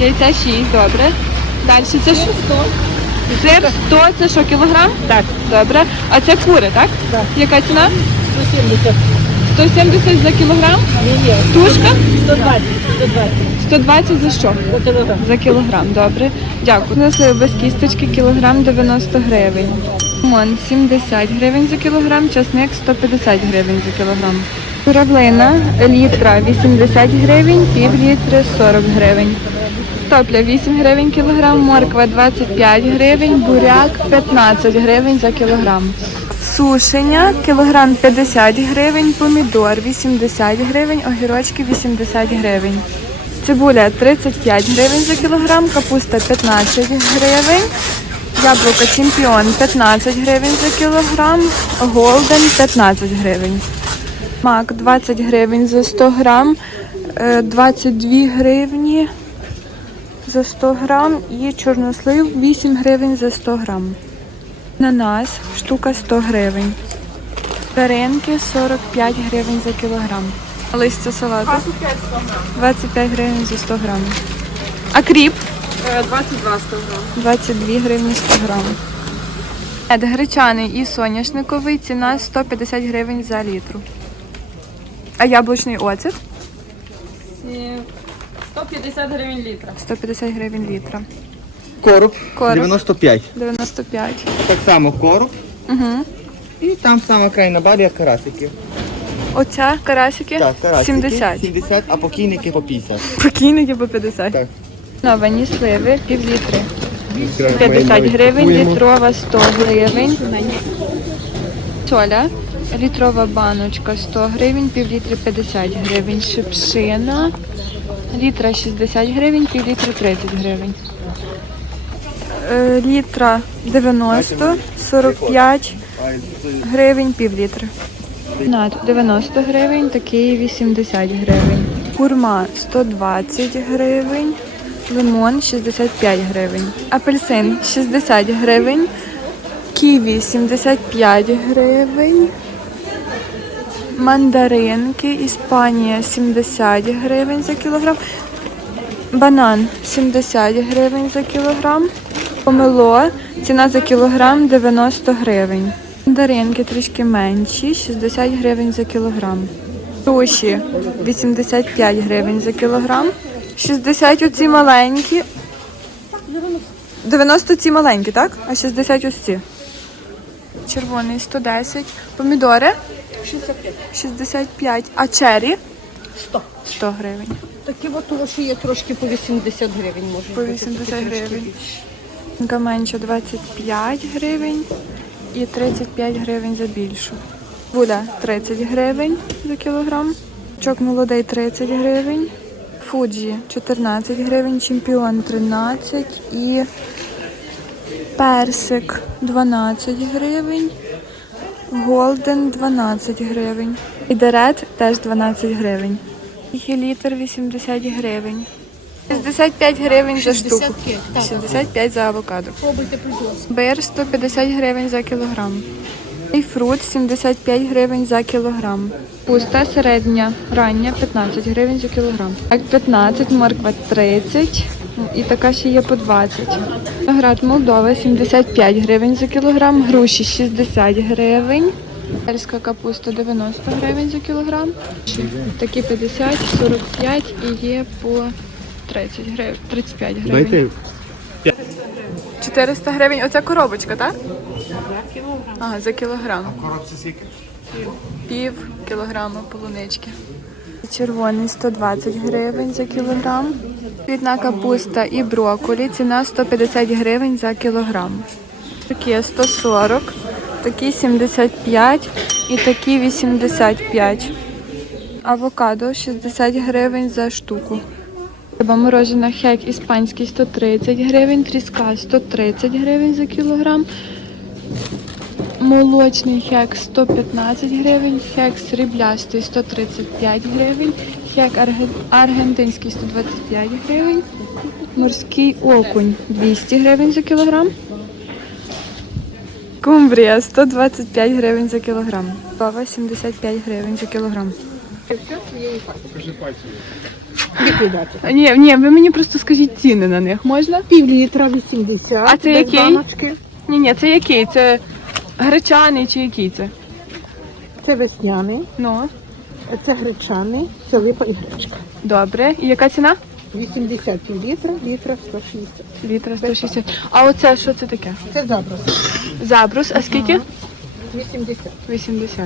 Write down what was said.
Яйця 6, добре. Далі це що? Сир 100, це що, кілограм? Так. Добре. А це кури, так? Так. Яка ціна? 170. 170 за кілограм? Ні, ні. Тушка? 120. 120. 120 за що? За кілограм. За кілограм, добре. Дякую. Несли без кісточки кілограм 90 гривень. Лимон 70 гривень за кілограм, часник 150 гривень за кілограм. Куравлина літра 80 гривень, пів літри 40 гривень. Топля 8 гривень кілограм, морква 25 гривень, буряк 15 гривень за кілограм. Сушення кілограм 50 гривень, помідор 80 гривень, огірочки 80 гривень. Цибуля 35 гривень за кілограм, капуста 15 гривень, яблуко чемпіон 15 гривень за кілограм, голден 15 гривень. Мак 20 гривень за 100 грам, е, 22 гривні за 100 грам і чорнослив 8 гривень за 100 грам. Ананас штука 100 гривень. Перенки 45 гривень за кілограм. Листя салату 25 гривень за 100 грам. А кріп 22 100 грам. 22 гривні 100 грам. Мед гречаний і соняшниковий ціна 150 гривень за літру. А яблучний оцет 150 гривень літра. 150 гривень літра. Короб, Короб. 95. 95. Так само короб. Угу. І там сама крайна бабія карасики. Оця карасики Так, карасики. 70. 70, а покійники по 50. Покійники по 50. Так. Новані сливи пів літри. 50 гривень, літрова 100 гривень. Соля, літрова баночка 100 гривень, пів літри 50 гривень. Шипшина, літра 60 гривень, пів літри 30 гривень. Е, Літра 90, 45 гривень, пів літри. Над 90 гривень, такий 80 гривень. Курма 120 гривень. Лимон 65 гривень. Апельсин 60 гривень. Ківі 75 гривень. Мандаринки Іспанія 70 гривень за кілограм. Банан 70 гривень за кілограм. Помело ціна за кілограм 90 гривень. Мандаринки трішки менші, 60 гривень за кілограм. Суші 85 гривень за кілограм. 60 оці маленькі. 90 ці маленькі, так? А 60 ось ці. Червоний 110. Помідори 65. 65. А чері 100. 100 гривень. Такі от у вас є трошки по 80 гривень може. По 80 такі гривень. Така менша 25 гривень і 35 гривень за більшу. Буля 30 гривень за кілограм. Чок молодий 30 гривень. Фуджі 14 гривень, чемпіон 13 і персик 12 гривень. Голден 12 гривень. І дерет теж 12 гривень. Літр 80 гривень. 65 гривень за штуку. 65, так. за авокадо. Бир 150 гривень за кілограм. І фрут 75 гривень за кілограм. Пуста середня, рання 15 гривень за кілограм. Так 15, морква 30 і така ще є по 20. Виноград Молдова 75 гривень за кілограм, груші 60 гривень. Сельська капуста 90 гривень за кілограм. Такі 50, 45 і є по 30 гривень, 35 гривень. 400 гривень. Оця коробочка, так? Ага, за кілограм. Коробці скільки? Пів кілограма полунички. Червоний 120 гривень за кілограм. Квітна капуста і брокколі. Ціна 150 гривень за кілограм. Такі 140, такі 75 і такі 85. Авокадо 60 гривень за штуку. Риба морожена хек іспанський 130 гривень, тріска 130 гривень за кілограм. Молочний хек 115 гривень, хек сріблястий 135 гривень, хек аргентинський 125 гривень, морський окунь 200 гривень за кілограм. Кумбрія 125 гривень за кілограм. Бава 75 гривень за кілограм. Ліквідація. Ні, ні, ви мені просто скажіть ціни на них, можна? Пів літра 80. А це який? Ні, ні, це який? Це гречаний чи який це? Це весняний, Ну, це гречаний, це липа і гречка. добре. І яка ціна? 80 пів літра, літра 160. Літра 160. А оце що це таке? Це заброс. Забрус, а скільки? 80. 80.